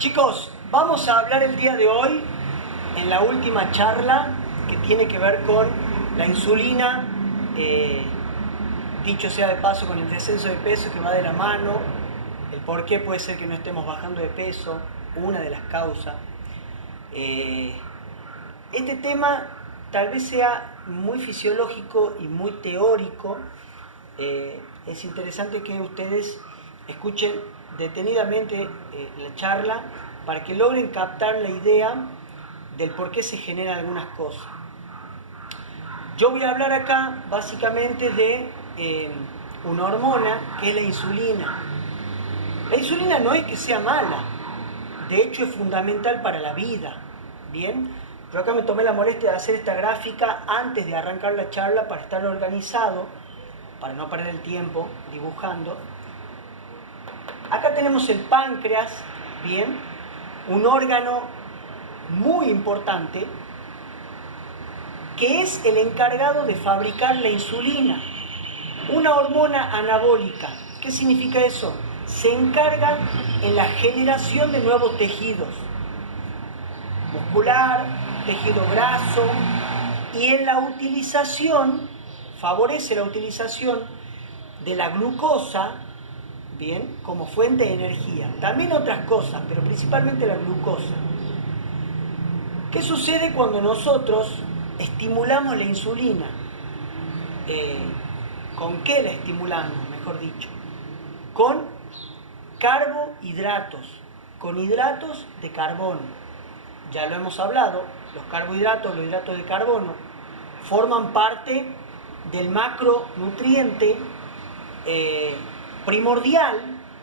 Chicos, vamos a hablar el día de hoy, en la última charla, que tiene que ver con la insulina, dicho sea de paso con el descenso de peso que va de la mano, el por qué puede ser que no estemos bajando de peso, una de las causas. Este tema tal vez sea muy fisiológico y muy teórico. Es interesante que ustedes escuchen detenidamente la charla para que logren captar la idea del por qué se generan algunas cosas. Yo voy a hablar acá básicamente de una hormona que es la insulina. La insulina no es que sea mala, de hecho es fundamental para la vida. Bien, yo acá me tomé la molestia de hacer esta gráfica antes de arrancar la charla para estar organizado, para no perder el tiempo dibujando. Acá tenemos el páncreas, bien, un órgano muy importante que es el encargado de fabricar la insulina, una hormona anabólica. ¿Qué significa eso? Se encarga en la generación de nuevos tejidos, muscular, tejido graso, y en la utilización, favorece la utilización de la glucosa, bien, como fuente de energía. También otras cosas, pero principalmente la glucosa. ¿Qué sucede cuando nosotros estimulamos la insulina? ¿Con qué la estimulamos, mejor dicho? Con carbohidratos, con hidratos de carbono. Ya lo hemos hablado, los carbohidratos, los hidratos de carbono, forman parte del macronutriente primordial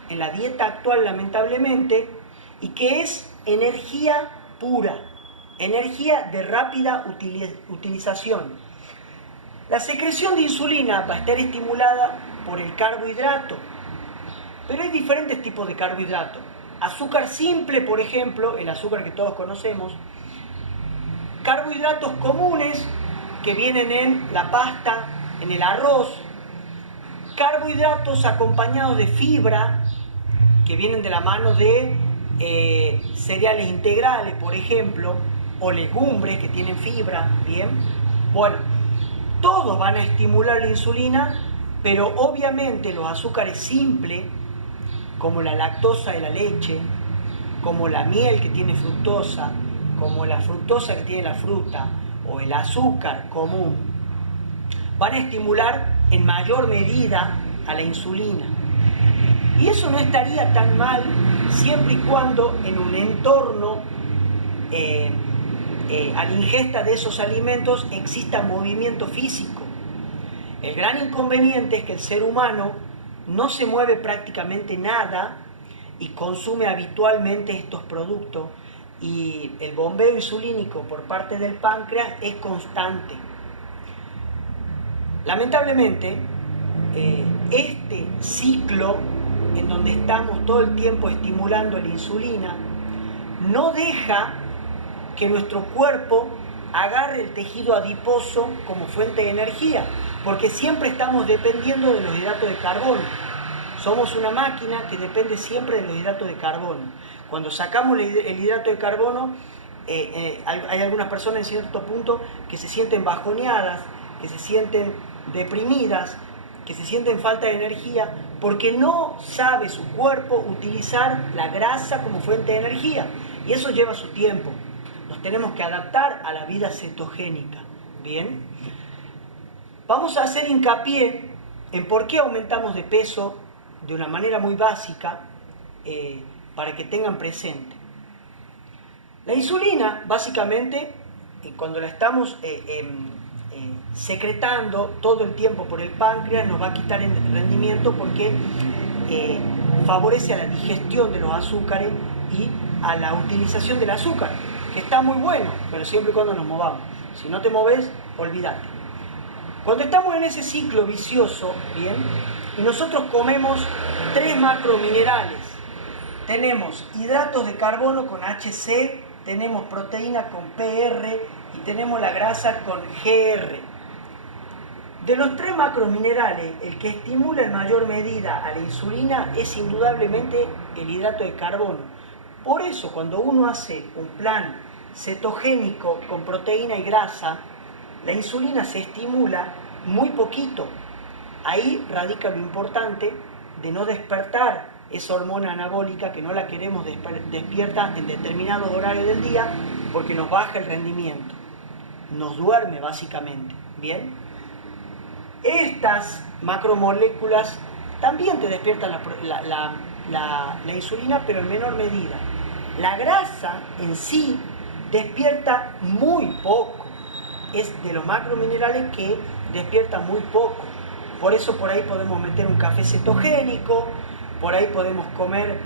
en la dieta actual, lamentablemente, y que es energía pura, energía de rápida utilización. La secreción de insulina va a estar estimulada por el carbohidrato, pero hay diferentes tipos de carbohidratos. Azúcar simple, por ejemplo, el azúcar que todos conocemos, carbohidratos comunes que vienen en la pasta, en el arroz, carbohidratos acompañados de fibra, que vienen de la mano de cereales integrales, por ejemplo, o legumbres que tienen fibra, ¿bien? Bueno, todos van a estimular la insulina, pero obviamente los azúcares simples, como la lactosa de la leche, como la miel que tiene fructosa, como la fructosa que tiene la fruta, o el azúcar común, van a estimular en mayor medida a la insulina. Y eso no estaría tan mal siempre y cuando en un entorno, a la ingesta de esos alimentos, exista movimiento físico. El gran inconveniente es que el ser humano no se mueve prácticamente nada y consume habitualmente estos productos, y el bombeo insulínico por parte del páncreas es constante. Lamentablemente, este ciclo en donde estamos todo el tiempo estimulando la insulina no deja que nuestro cuerpo agarre el tejido adiposo como fuente de energía, porque siempre estamos dependiendo de los hidratos de carbono. Somos una máquina que depende siempre de los hidratos de carbono. Cuando sacamos el hidrato de carbono, hay algunas personas en cierto punto que se sienten bajoneadas, que se sienten deprimidas, que se sienten falta de energía, porque no sabe su cuerpo utilizar la grasa como fuente de energía. Y eso lleva su tiempo. Nos tenemos que adaptar a la vida cetogénica. Bien. Vamos a hacer hincapié en por qué aumentamos de peso de una manera muy básica, para que tengan presente. La insulina, básicamente, cuando la estamos secretando todo el tiempo por el páncreas, nos va a quitar el rendimiento porque favorece a la digestión de los azúcares y a la utilización del azúcar, que está muy bueno, pero siempre y cuando nos movamos. Si no te moves, olvídate. Cuando estamos en ese ciclo vicioso, bien, y nosotros comemos 3 macrominerales, tenemos hidratos de carbono con HC, tenemos proteína con PR y tenemos la grasa con GR. De los 3 macrominerales, el que estimula en mayor medida a la insulina es indudablemente el hidrato de carbono. Por eso, cuando uno hace un plan cetogénico con proteína y grasa, la insulina se estimula muy poquito. Ahí radica lo importante de no despertar esa hormona anabólica, que no la queremos despierta en determinado horario del día, porque nos baja el rendimiento, nos duerme básicamente. Bien, estas macromoléculas también te despiertan la insulina, pero en menor medida. La grasa en sí despierta muy poco, es de los macrominerales que despierta muy poco. Por eso por ahí podemos meter un café cetogénico, por ahí podemos comer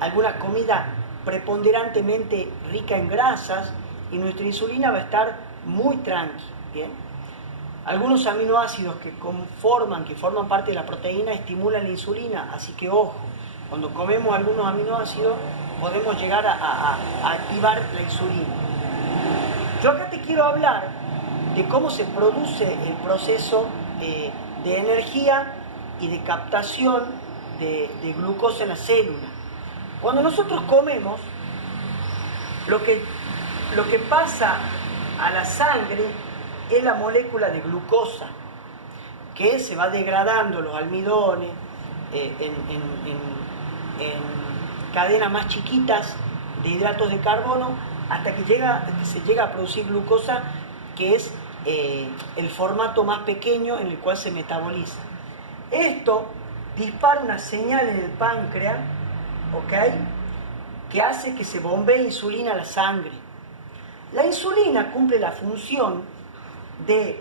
alguna comida preponderantemente rica en grasas y nuestra insulina va a estar muy tranqui. ¿Bien? Algunos aminoácidos que forman parte de la proteína estimulan la insulina, así que ojo, cuando comemos algunos aminoácidos podemos llegar a activar la insulina. Yo acá te quiero hablar de cómo se produce el proceso de energía y de captación de glucosa en la célula. Cuando nosotros comemos, lo que pasa a la sangre es la molécula de glucosa, que se va degradando los almidones en cadenas más chiquitas de hidratos de carbono hasta que se llega a producir glucosa, que es el formato más pequeño en el cual se metaboliza. Esto dispara una señal en el páncreas, ¿ok?, que hace que se bombee insulina a la sangre. La insulina cumple la función de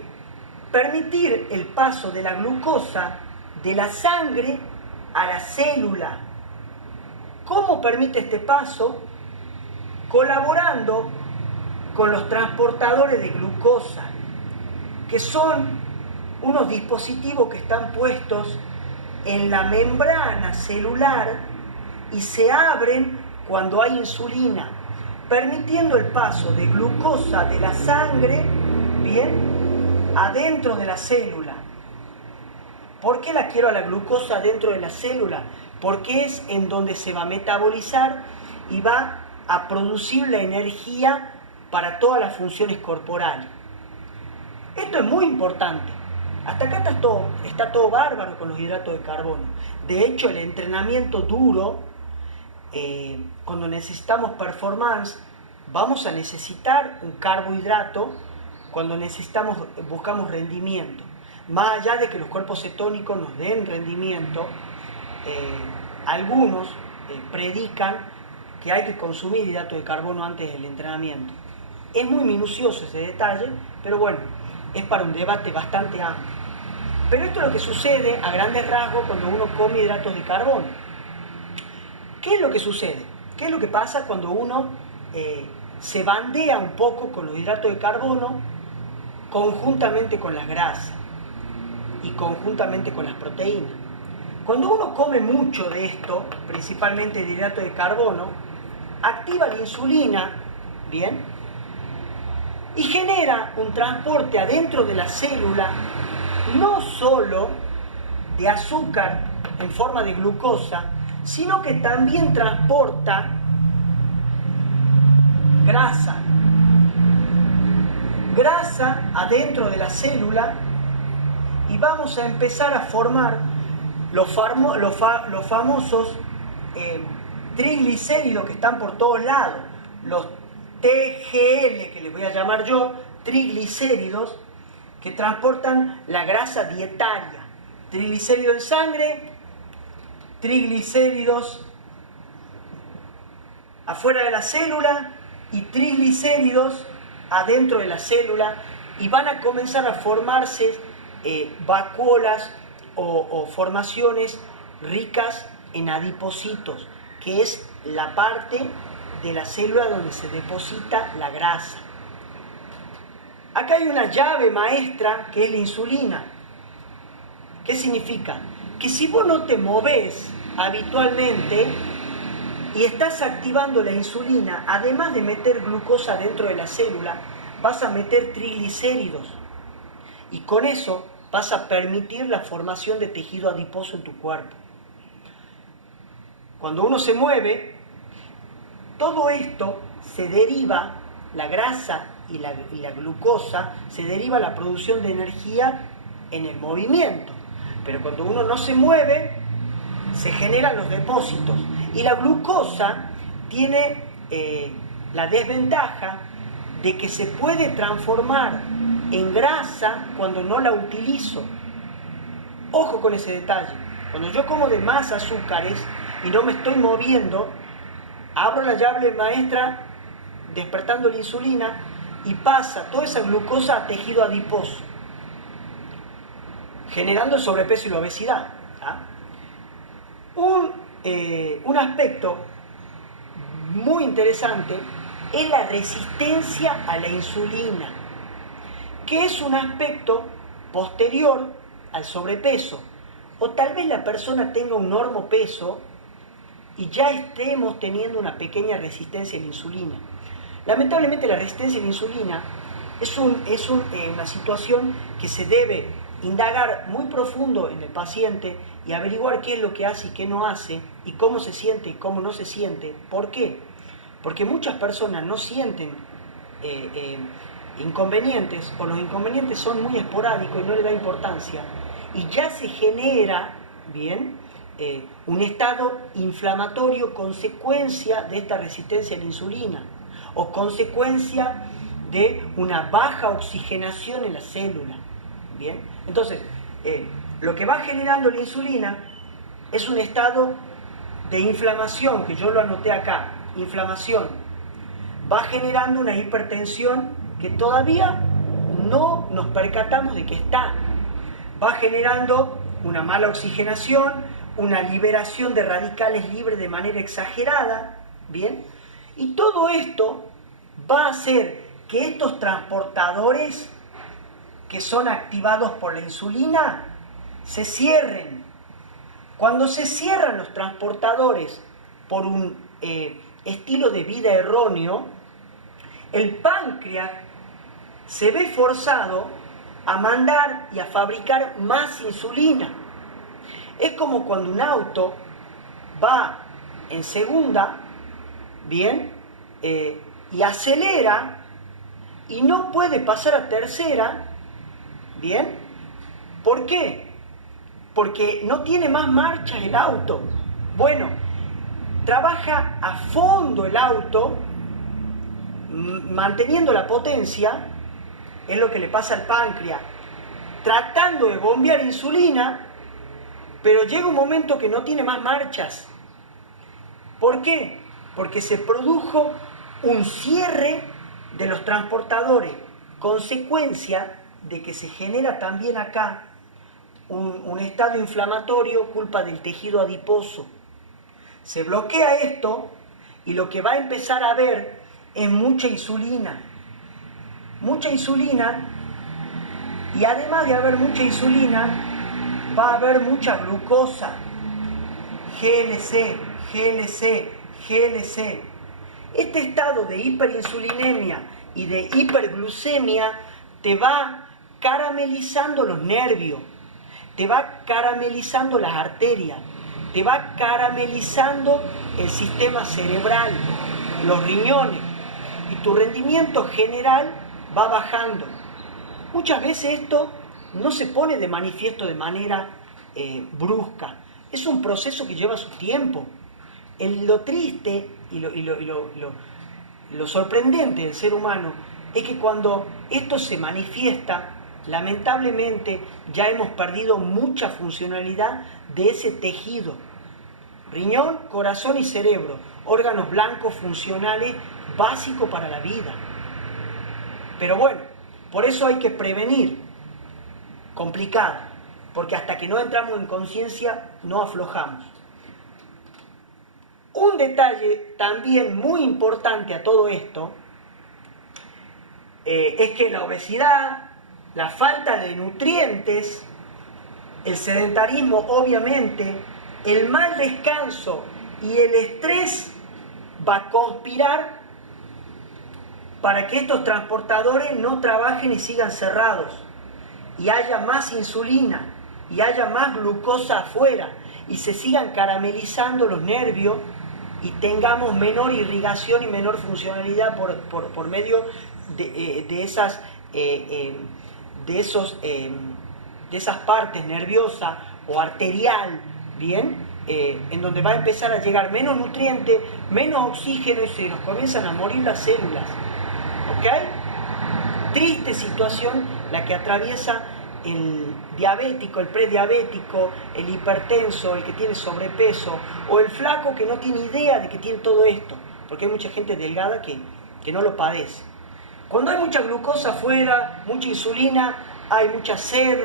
permitir el paso de la glucosa de la sangre a la célula. ¿Cómo permite este paso? Colaborando con los transportadores de glucosa, que son unos dispositivos que están puestos en la membrana celular y se abren cuando hay insulina, permitiendo el paso de glucosa de la sangre, bien, adentro de la célula. ¿Por qué la quiero a la glucosa dentro de la célula? Porque es en donde se va a metabolizar y va a producir la energía para todas las funciones corporales. Esto es muy importante. Hasta acá está todo bárbaro con los hidratos de carbono. De hecho, el entrenamiento duro, cuando necesitamos performance, vamos a necesitar un carbohidrato cuando buscamos rendimiento. Más allá de que los cuerpos cetónicos nos den rendimiento, algunos predican que hay que consumir hidratos de carbono antes del entrenamiento. Es muy minucioso ese detalle, pero bueno, es para un debate bastante amplio. Pero esto es lo que sucede a grandes rasgos cuando uno come hidratos de carbono. ¿Qué es lo que sucede? ¿Qué es lo que pasa cuando uno se bandea un poco con los hidratos de carbono conjuntamente con las grasas y conjuntamente con las proteínas? Cuando uno come mucho de esto, principalmente de hidratos de carbono, activa la insulina, ¿bien?, y genera un transporte adentro de la célula, no solo de azúcar en forma de glucosa, sino que también transporta grasa adentro de la célula, y vamos a empezar a formar los famosos triglicéridos que están por todos lados, los TGL, que les voy a llamar yo, triglicéridos, que transportan la grasa dietaria. Triglicéridos en sangre, triglicéridos afuera de la célula y triglicéridos adentro de la célula, y van a comenzar a formarse vacuolas o formaciones ricas en adipocitos, que es la parte de la célula donde se deposita la grasa. Acá hay una llave maestra que es la insulina. ¿Qué significa? Que si vos no te movés habitualmente y estás activando la insulina, además de meter glucosa dentro de la célula, vas a meter triglicéridos, y con eso vas a permitir la formación de tejido adiposo en tu cuerpo. Cuando uno se mueve, todo esto se deriva, la grasa y la glucosa, se deriva la producción de energía en el movimiento. Pero cuando uno no se mueve, se generan los depósitos. Y la glucosa tiene la desventaja de que se puede transformar en grasa cuando no la utilizo. Ojo con ese detalle. Cuando yo como de más azúcares y no me estoy moviendo, abro la llave maestra despertando la insulina y pasa toda esa glucosa a tejido adiposo, generando el sobrepeso y la obesidad. Un aspecto muy interesante es la resistencia a la insulina, que es un aspecto posterior al sobrepeso, o tal vez la persona tenga un normopeso y ya estemos teniendo una pequeña resistencia a la insulina. Lamentablemente la resistencia a la insulina es una situación que se debe indagar muy profundo en el paciente y averiguar qué es lo que hace y qué no hace, y cómo se siente y cómo no se siente. ¿Por qué? Porque muchas personas no sienten inconvenientes, o los inconvenientes son muy esporádicos y no le da importancia, y ya se genera, un estado inflamatorio consecuencia de esta resistencia a la insulina, o consecuencia de una baja oxigenación en la célula. ¿Bien? Entonces, lo que va generando la insulina es un estado de inflamación, que yo lo anoté acá, inflamación. Va generando una hipertensión que todavía no nos percatamos de que está. Va generando una mala oxigenación, una liberación de radicales libres de manera exagerada, ¿bien? Y todo esto va a hacer que estos transportadores que son activados por la insulina se cierren. Cuando se cierran los transportadores por un estilo de vida erróneo, el páncreas se ve forzado a mandar y a fabricar más insulina. Es como cuando un auto va en segunda, y acelera y no puede pasar a tercera, ¿por qué? Porque no tiene más marchas el auto. Bueno, trabaja a fondo el auto, manteniendo la potencia, es lo que le pasa al páncreas, tratando de bombear insulina, pero llega un momento que no tiene más marchas. ¿Por qué? Porque se produjo un cierre de los transportadores, consecuencia de que se genera también acá un estado inflamatorio culpa del tejido adiposo. Se bloquea esto y lo que va a empezar a haber es mucha insulina. Mucha insulina, y además de haber mucha insulina, va a haber mucha glucosa. GLC, GLC, GLC. Este estado de hiperinsulinemia y de hiperglucemia te va caramelizando los nervios, te va caramelizando las arterias, te va caramelizando el sistema cerebral, los riñones, y tu rendimiento general va bajando. Muchas veces esto no se pone de manifiesto de manera brusca, es un proceso que lleva su tiempo. Lo triste y lo sorprendente del ser humano es que cuando esto se manifiesta, lamentablemente ya hemos perdido mucha funcionalidad de ese tejido. Riñón, corazón y cerebro, órganos blancos funcionales básicos para la vida. Pero bueno, por eso hay que prevenir. Complicado, porque hasta que no entramos en conciencia no aflojamos. Un detalle también muy importante a todo esto es que la obesidad, la falta de nutrientes, el sedentarismo obviamente, el mal descanso y el estrés va a conspirar para que estos transportadores no trabajen y sigan cerrados, y haya más insulina y haya más glucosa afuera y se sigan caramelizando los nervios y tengamos menor irrigación y menor funcionalidad por medio de esas partes nerviosa o arterial, ¿bien? En donde va a empezar a llegar menos nutriente, menos oxígeno y se nos comienzan a morir las células. ¿Ok? Triste situación la que atraviesa el diabético, el prediabético, el hipertenso, el que tiene sobrepeso, o el flaco que no tiene idea de que tiene todo esto, porque hay mucha gente delgada que no lo padece. Cuando hay mucha glucosa afuera, mucha insulina, hay mucha sed,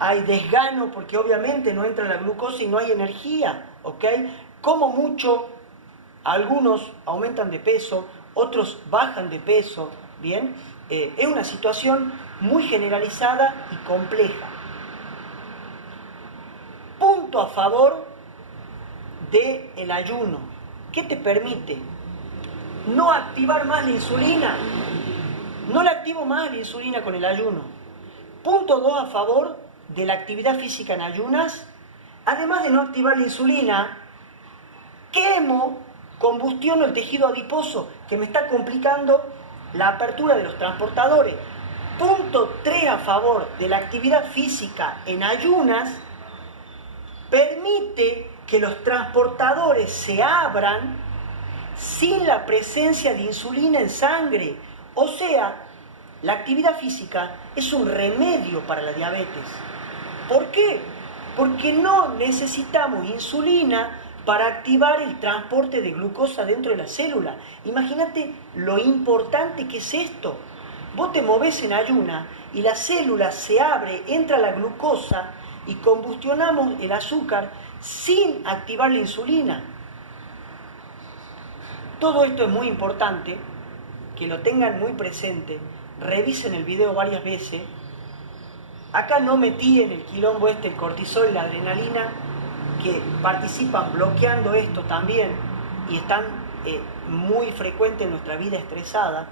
hay desgano, porque obviamente no entra la glucosa y no hay energía, ¿ok? Como mucho, algunos aumentan de peso, otros bajan de peso, ¿bien? Es una situación muy generalizada y compleja. Punto a favor del ayuno. ¿Qué te permite? No activar más la insulina. No la activo más la insulina con el ayuno. Punto 2 a favor de la actividad física en ayunas. Además de no activar la insulina, quemo, combustiono el tejido adiposo que me está complicando la apertura de los transportadores. Punto 3 a favor de la actividad física en ayunas, permite que los transportadores se abran sin la presencia de insulina en sangre. O sea, la actividad física es un remedio para la diabetes. ¿Por qué? Porque no necesitamos insulina para activar el transporte de glucosa dentro de la célula. Imagínate lo importante que es esto. Vos te movés en ayuna y la célula se abre, entra la glucosa y combustionamos el azúcar sin activar la insulina. Todo esto es muy importante, que lo tengan muy presente, revisen el video varias veces. Acá no metí en el quilombo el cortisol y la adrenalina, que participan bloqueando esto también y están muy frecuentes en nuestra vida estresada.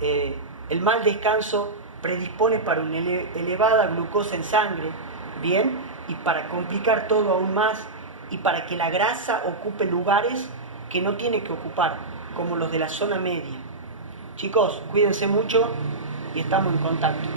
El mal descanso predispone para una elevada glucosa en sangre, ¿bien? Y para complicar todo aún más y para que la grasa ocupe lugares que no tiene que ocupar, como los de la zona media. Chicos, cuídense mucho y estamos en contacto.